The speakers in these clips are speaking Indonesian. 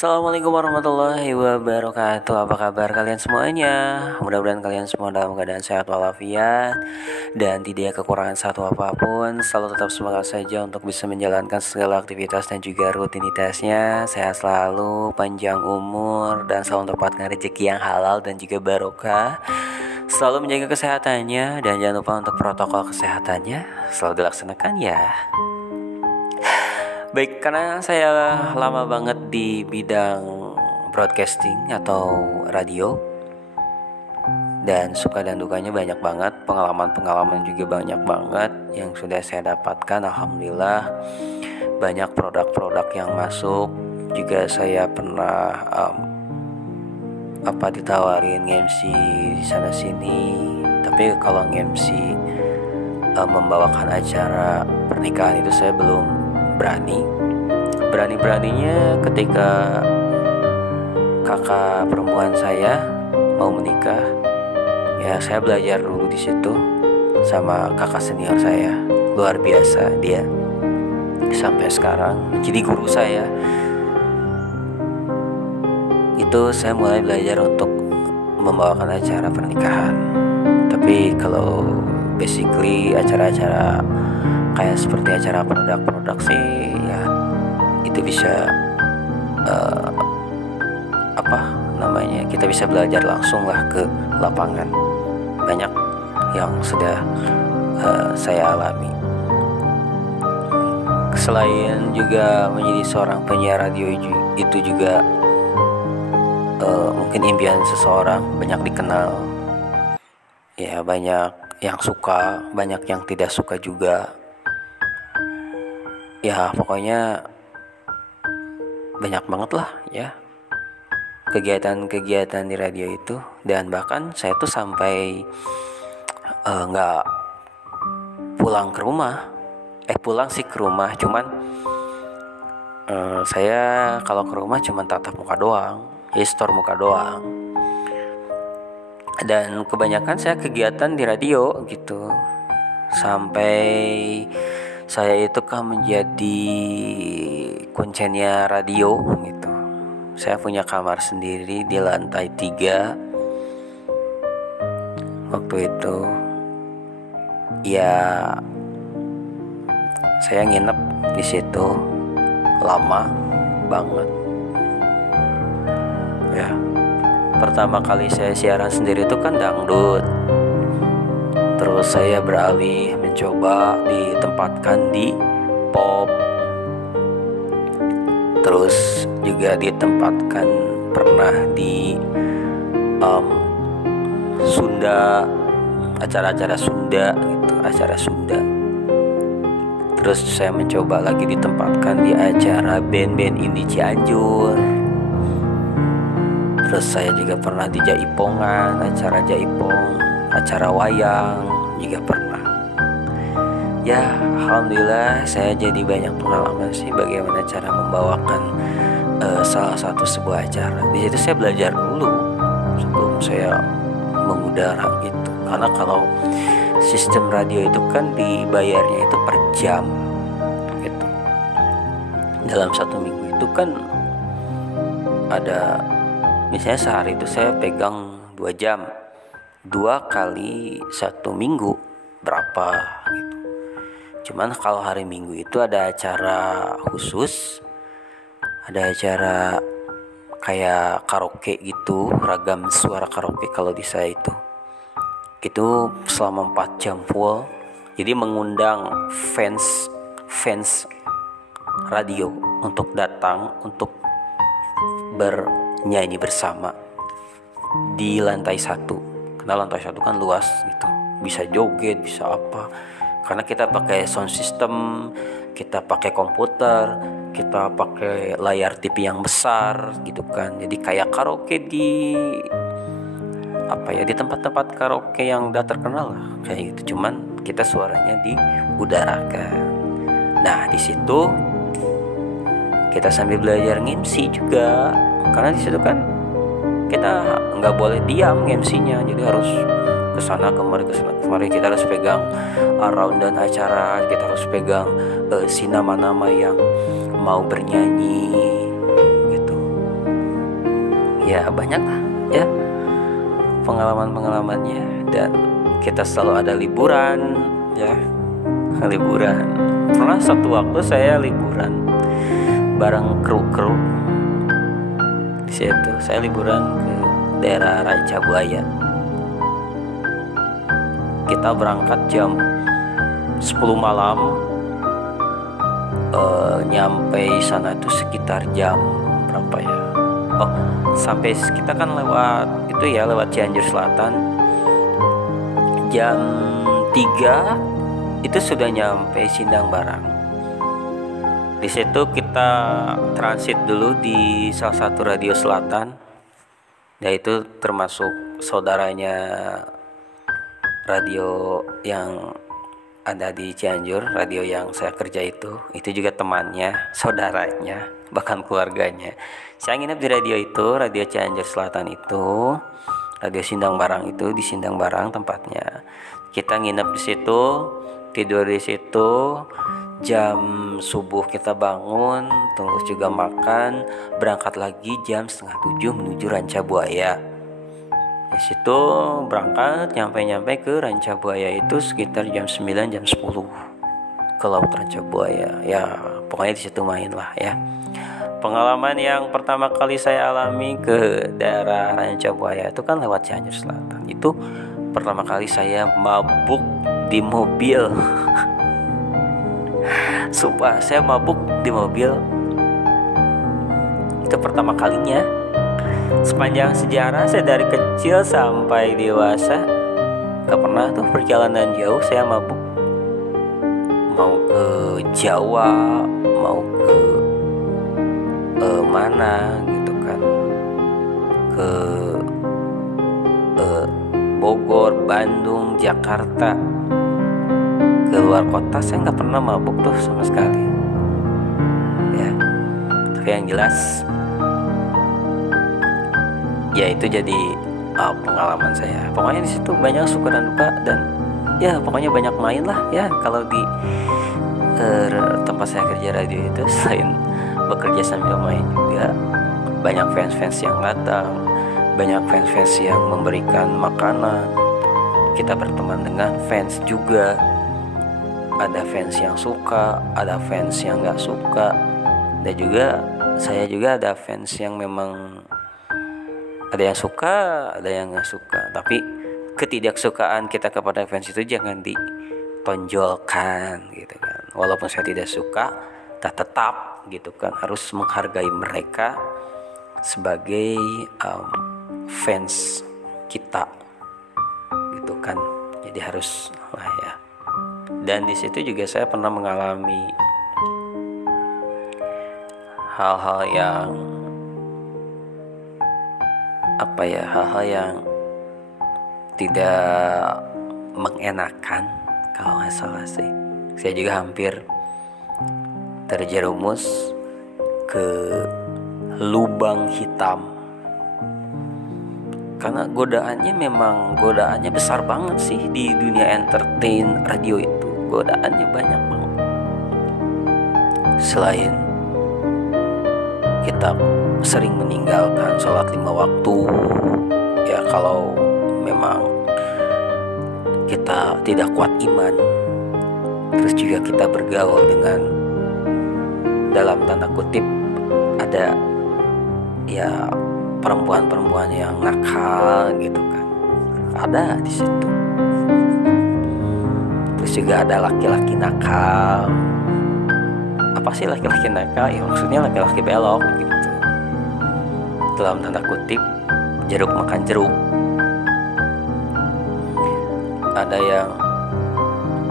Assalamualaikum warahmatullahi wabarakatuh. Apa kabar kalian semuanya? Mudah-mudahan kalian semua dalam keadaan sehat walafiat dan tidak kekurangan satu apapun. Selalu tetap semangat saja untuk bisa menjalankan segala aktivitas dan juga rutinitasnya. Sehat selalu, panjang umur, dan selalu mendapatkan rezeki yang halal dan juga barokah. Selalu menjaga kesehatannya dan jangan lupa untuk protokol kesehatannya selalu dilaksanakan ya. Baik, karena saya lama banget di bidang broadcasting atau radio dan suka dan dukanya banyak banget, pengalaman-pengalaman juga banyak banget yang sudah saya dapatkan. Alhamdulillah banyak produk-produk yang masuk. Juga saya pernah ditawarin MC di sana sini, tapi kalau MC membawakan acara pernikahan itu saya belum beraninya ketika kakak perempuan saya mau menikah. Ya, saya belajar dulu di situ sama kakak senior saya, luar biasa dia, sampai sekarang jadi guru saya. Itu saya mulai belajar untuk membawakan acara pernikahan. Tapi kalau basically acara-acara kayak seperti acara produk-produk sih ya itu bisa kita bisa belajar langsung lah ke lapangan. Banyak yang sudah saya alami. Selain juga menjadi seorang penyiar radio itu juga mungkin impian seseorang, banyak dikenal ya, banyak yang suka, banyak yang tidak suka juga. Ya pokoknya banyak banget lah ya kegiatan-kegiatan di radio itu. Dan bahkan saya tuh sampai gak pulang ke rumah. Pulang sih ke rumah, cuman saya kalau ke rumah cuman tatap muka doang, store muka doang. Dan kebanyakan saya kegiatan di radio gitu, sampai saya itu kan menjadi kuncennya radio gitu. Saya punya kamar sendiri di lantai 3 waktu itu. Ya, saya nginep di situ lama banget. Ya, pertama kali saya siaran sendiri itu kan dangdut. Terus saya beralih mencoba ditempatkan di pop. Terus juga ditempatkan pernah di Sunda, acara-acara Sunda gitu, acara Sunda. Terus saya mencoba lagi ditempatkan di acara band-band indie Cianjur. Terus saya juga pernah di Jaipongan, acara Jaipong, acara wayang juga pernah. Ya alhamdulillah saya jadi banyak pengalaman sih bagaimana cara membawakan salah satu sebuah acara. Di situ saya belajar dulu sebelum saya mengudara gitu. Karena kalau sistem radio itu kan dibayarnya itu per jam gitu. Dalam satu minggu itu kan ada, misalnya sehari itu saya pegang 2 jam, 2 kali 1 minggu berapa gitu. Cuman kalau hari Minggu itu ada acara khusus, ada acara kayak karaoke gitu, ragam suara karaoke kalau di saya itu selama 4 jam full. Jadi mengundang fans radio untuk datang untuk bernyanyi bersama di lantai 1. Karena lantai 1 kan luas gitu, bisa joget, bisa apa. Karena kita pakai sound system, kita pakai komputer, kita pakai layar TV yang besar gitu kan. Jadi kayak karaoke di tempat-tempat karaoke yang udah terkenal lah kayak gitu. Cuman kita suaranya diudarakan. Nah di situ kita sambil belajar MC juga, karena di situ kan kita nggak boleh diam MC-nya, jadi harus kesana kemari. Kita harus pegang around dan acara, kita harus pegang si nama-nama yang mau bernyanyi gitu. ya banyak lah ya pengalaman-pengalamannya. Dan kita selalu ada liburan ya, liburan. Pernah satu waktu saya liburan bareng kru di situ. Saya liburan ke daerah Ranca Buaya. Kita berangkat jam 10 malam, nyampe sana tuh sekitar jam berapa ya? Oh, sampai kita kan lewat itu ya, lewat Cianjur Selatan. Jam 3 itu sudah nyampe Sindang Barang. Di situ kita transit dulu di salah satu radio selatan, yaitu termasuk saudaranya radio yang ada di Cianjur, radio yang saya kerja itu juga temannya, saudaranya, bahkan keluarganya. Saya nginep di radio itu, radio Cianjur Selatan itu, radio Sindang Barang itu, di Sindang Barang tempatnya. Kita nginep di situ, tidur di situ. Jam subuh kita bangun, terus juga makan, berangkat lagi jam 6:30 menuju Ranca Buaya. Di situ berangkat, nyampe ke Ranca Buaya itu sekitar jam 9, jam 10 ke Laut Ranca Buaya. Ya, pokoknya di situ main lah ya. Pengalaman yang pertama kali saya alami ke daerah Ranca Buaya itu kan lewat Cianjur Selatan. Itu pertama kali saya mabuk di mobil. Sumpah, saya mabuk di mobil. Itu pertama kalinya. Sepanjang sejarah saya dari kecil sampai dewasa gak pernah tuh perjalanan jauh saya mabuk. Mau ke Jawa, mau ke mana gitu kan, ke Bogor, Bandung, Jakarta, ke luar kota saya nggak pernah mabuk tuh sama sekali ya. Tapi yang jelas ya itu jadi pengalaman saya. Pokoknya di situ banyak suka dan duka, dan ya pokoknya banyak main lah ya. Kalau di tempat saya kerja radio itu, selain bekerja sambil main juga, banyak fans-fans yang datang, banyak fans-fans yang memberikan makanan. Kita berteman dengan fans juga. Ada fans yang suka, ada fans yang gak suka, dan juga saya juga ada fans yang memang ada yang suka, ada yang gak suka. Tapi ketidaksukaan kita kepada fans itu jangan ditonjolkan gitu kan. Walaupun saya tidak suka, tetap gitu kan harus menghargai mereka sebagai fans kita gitu kan. Jadi harus lah ya. Dan di situ juga saya pernah mengalami hal-hal yang hal-hal yang tidak mengenakan kalau nggak salah sih. Saya juga hampir terjerumus ke lubang hitam karena godaannya besar banget sih di dunia entertain radio itu. Godaannya banyak banget. Selain kita sering meninggalkan sholat 5 waktu ya, kalau memang kita tidak kuat iman, terus juga kita bergaul dengan, dalam tanda kutip, ada ya perempuan-perempuan yang nakal gitu kan, ada di situ. Terus juga ada laki-laki nakal. Apa sih laki-laki nakal? Ya maksudnya laki-laki belok gitu, dalam tanda kutip, jeruk makan jeruk. Ada yang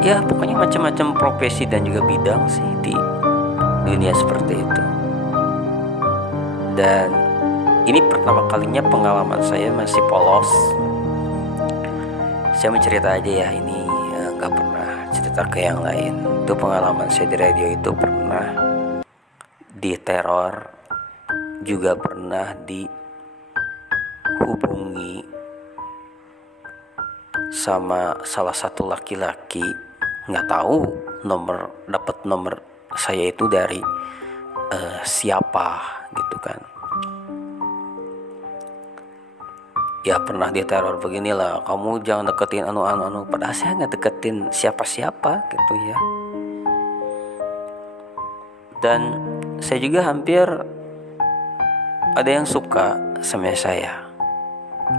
ya pokoknya macam-macam profesi dan juga bidang sih di dunia seperti itu. Dan ini pertama kalinya pengalaman saya masih polos. Saya mau cerita aja ya, ini gak pernah cerita ke yang lain. Itu pengalaman saya di radio itu pernah diteror, juga pernah dihubungi sama salah satu laki-laki. Nggak tahu dapat nomor saya itu dari siapa gitu kan. ya pernah diteror beginilah, kamu jangan deketin anu, padahal saya nggak deketin siapa-siapa gitu ya. Dan saya juga hampir ada yang suka sama saya,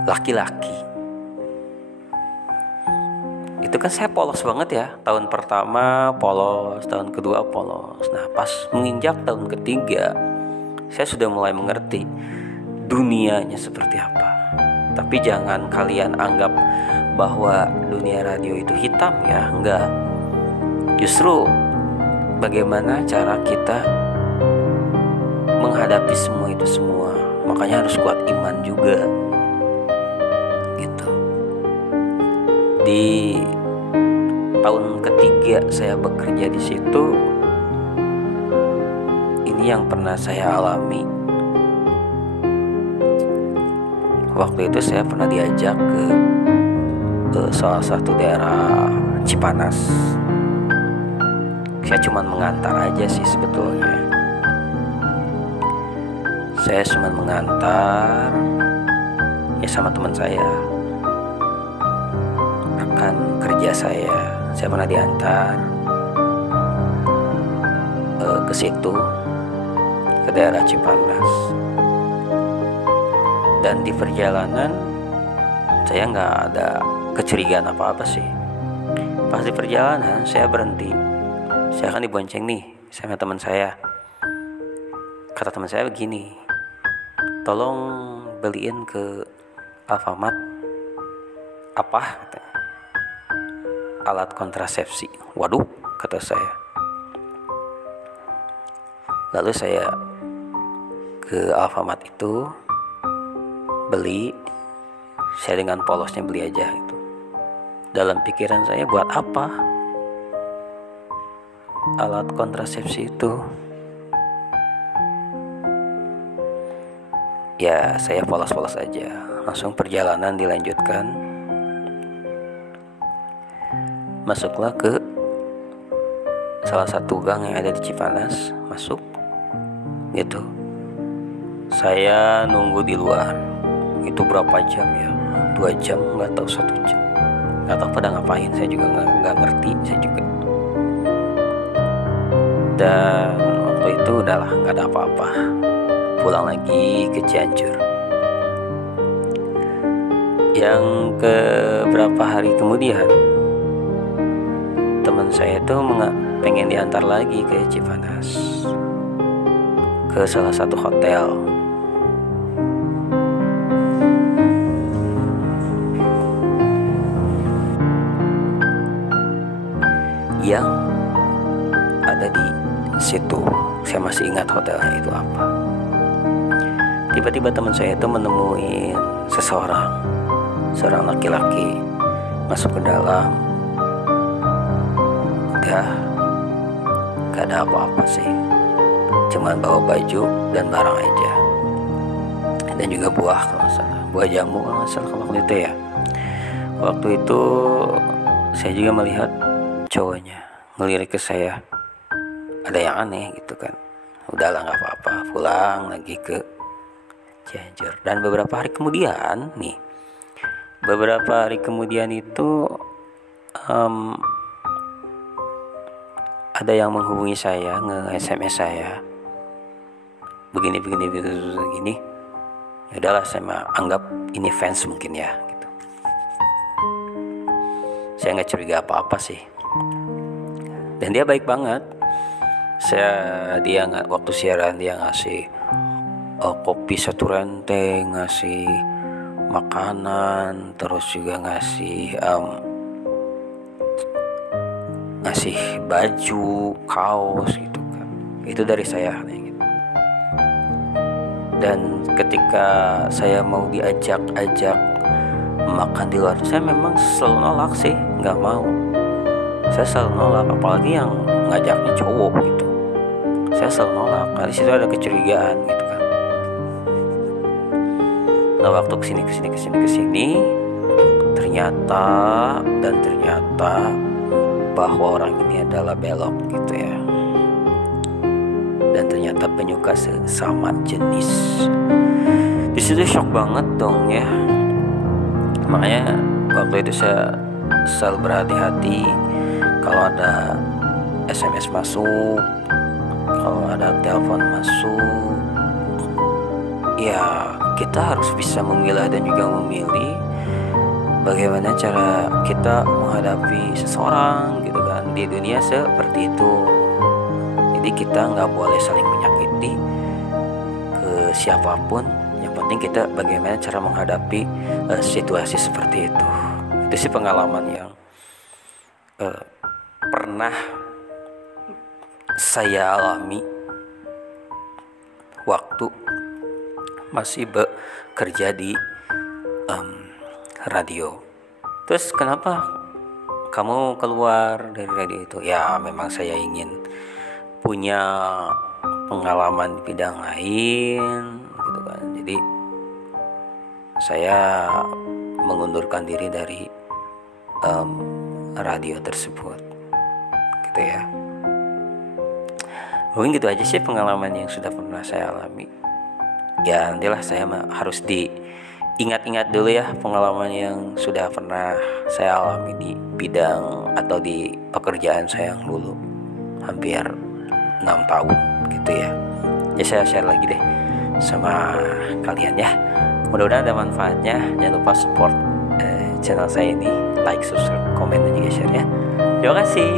laki-laki. Itu kan saya polos banget ya, tahun pertama polos, tahun kedua polos. Nah pas menginjak tahun ketiga, saya sudah mulai mengerti dunianya seperti apa. Tapi jangan kalian anggap bahwa dunia radio itu hitam ya, enggak. Justru bagaimana cara kita menghadapi semua itu semua. Makanya harus kuat iman juga gitu. Di tahun ketiga saya bekerja di situ, ini yang pernah saya alami. Waktu itu saya pernah diajak ke salah satu daerah Cipanas. Saya cuma mengantar aja sih sebetulnya. Saya cuma mengantar ya sama teman saya, rekan kerja saya. Saya pernah diantar ke situ, ke daerah Cipanas. Dan di perjalanan saya nggak ada kecurigaan apa-apa sih. Pas di perjalanan saya berhenti. Saya kan dibonceng nih sama teman saya. Kata teman saya begini, tolong beliin ke Alfamart apa katanya, alat kontrasepsi. Waduh, kata saya. Lalu saya ke Alfamart itu beli. Saya dengan polosnya beli aja gitu. Dalam pikiran saya, buat apa alat kontrasepsi itu? Ya saya polos-polos aja. Langsung perjalanan dilanjutkan. Masuklah ke salah satu gang yang ada di Cipanas. Masuk gitu. Saya nunggu di luar. Itu berapa jam ya? 2 jam, nggak tahu 1 jam. Nggak tahu pada ngapain, saya juga nggak ngerti. Saya juga. Dan waktu itu udahlah, nggak ada apa-apa. Pulang lagi ke Cianjur. Yang ke berapa hari kemudian, teman saya itu pengen diantar lagi ke Cipanas, ke salah satu hotel. Yang ada di situ, saya masih ingat hotelnya itu apa. Tiba-tiba teman saya itu menemui seorang laki-laki masuk ke dalam. Udah gak ada apa-apa sih, cuman bawa baju dan barang aja, dan juga buah kalau nggak salah, buah jamu kalau nggak salah waktu itu ya. Waktu itu saya juga melihat cowoknya ngelirik ke saya, ada yang aneh gitu kan. Udahlah nggak apa-apa, pulang lagi ke Cianjur. Dan beberapa hari kemudian itu ada yang menghubungi saya, nge-SMS saya, begini. Ya udahlah, saya anggap ini fans mungkin ya gitu. Saya nggak curiga apa-apa sih. Dan dia baik banget. Dia waktu siaran dia ngasih kopi 1 renteng, ngasih makanan, terus juga ngasih baju, kaos gitu kan. Itu dari saya gitu. Dan ketika saya mau diajak makan di luar, saya memang selalu nolak sih, nggak mau. Saya selalu nolak, apalagi yang ngajaknya cowok gitu. Saya selalu nolak, karena situ ada kecurigaan gitu kan. Nah waktu kesini ternyata bahwa orang ini adalah belok gitu ya. Dan ternyata penyuka sesama jenis. Di situ shock banget dong ya. Makanya waktu itu saya selalu berhati-hati kalau ada SMS masuk, kalau ada telepon masuk. Ya kita harus bisa memilah dan juga memilih bagaimana cara kita menghadapi seseorang gitu kan di dunia seperti itu. Jadi kita nggak boleh saling menyakiti ke siapapun. Yang penting kita bagaimana cara menghadapi situasi seperti itu. Itu sih pengalaman yang pernah saya alami waktu masih bekerja di radio. Terus kenapa kamu keluar dari radio itu? Ya memang saya ingin punya pengalaman di bidang lain gitu kan. Jadi saya mengundurkan diri dari radio tersebut gitu ya. Mungkin gitu aja sih pengalaman yang sudah pernah saya alami. Ya nantilah saya harus diingat-ingat dulu ya pengalaman yang sudah pernah saya alami di bidang atau di pekerjaan saya yang dulu hampir 6 tahun gitu ya. Ya saya share lagi deh sama kalian ya. Mudah-mudahan ada manfaatnya. Jangan lupa support channel saya ini, like, subscribe, komen dan juga share ya. Terima kasih.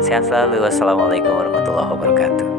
Sehat selalu. Wassalamualaikum warahmatullahi wabarakatuh.